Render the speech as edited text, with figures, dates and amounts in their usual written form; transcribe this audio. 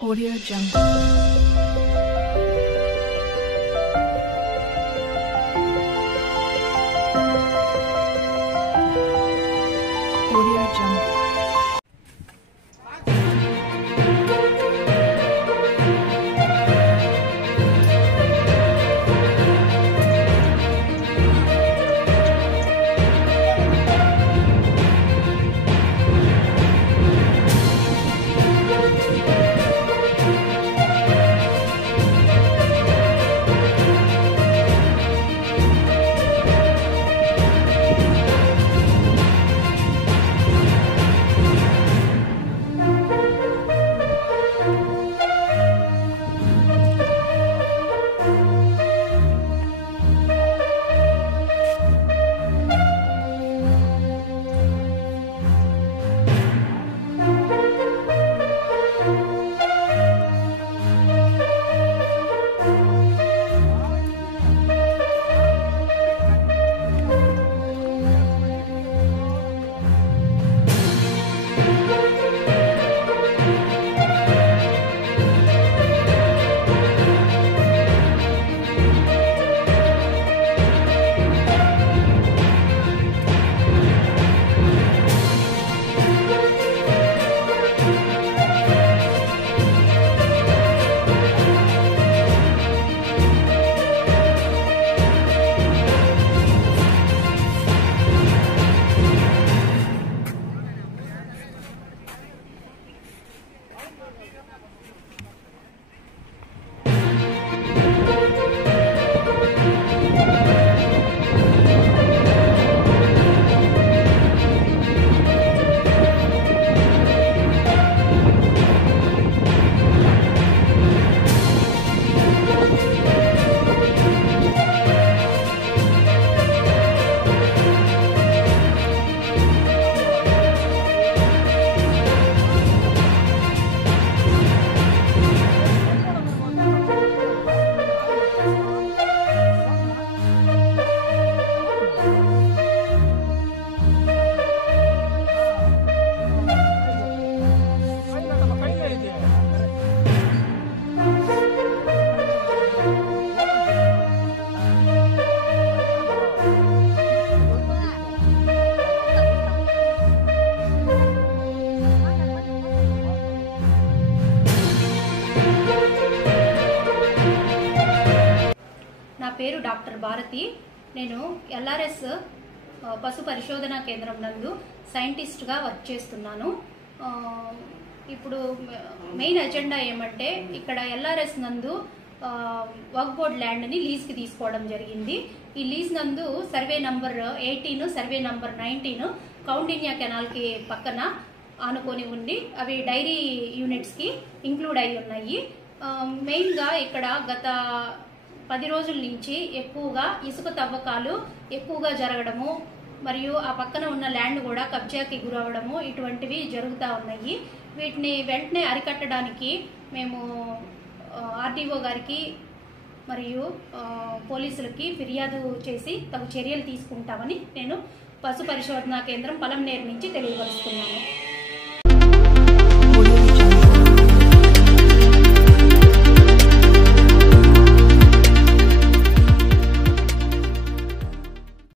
Audio Jungle. Audio Jungle. నా పేరు doctor Bharati. నేను ఎల్ఆర్ఎస్ పశు పరిశోధనా కేంద్రం నందు సైంటిస్ట్గా వర్క్ చేస్తున్నాను. ఇప్పుడు మెయిన్ ఎజెండా ఏమంటే ఇక్కడ ఎల్ఆర్ఎస్ నందు వర్క్ బోర్డ్ ల్యాండ్ని లీజ్కి తీసుకోవడం జరిగింది. ఈ లీజ్ నందు survey number 18, survey number 19 Kaundinya కెనాల్కి పక్కన ఆనుకొని ఉండి అవి డైరీ యూనిట్స్కి ఇంక్లూడ్ అయి ఉన్నాయి. మెయిన్గా ఇక్కడ గత 10 రోజుల నుంచి ఎక్కువగా ఇసుక తవ్వకాలు ఎక్కువగా జరగడము, మరియు ఆ పక్కన ఉన్న ల్యాండ్ కూడా కబ్జాకి గురవడము ఇటువంటివి జరుగుతూ ఉన్నాయి. వీటిని వెంటనే అరికట్టడానికి మేము ఆర్డీఓ గారికి మరియు పోలీసులకి ఫిర్యాదు చేసి తగు చర్యలు తీసుకుంటామని నేను పశు పరిశోధనా కేంద్రం పలంనేరు నుంచి తెలియపరుస్తున్నాను.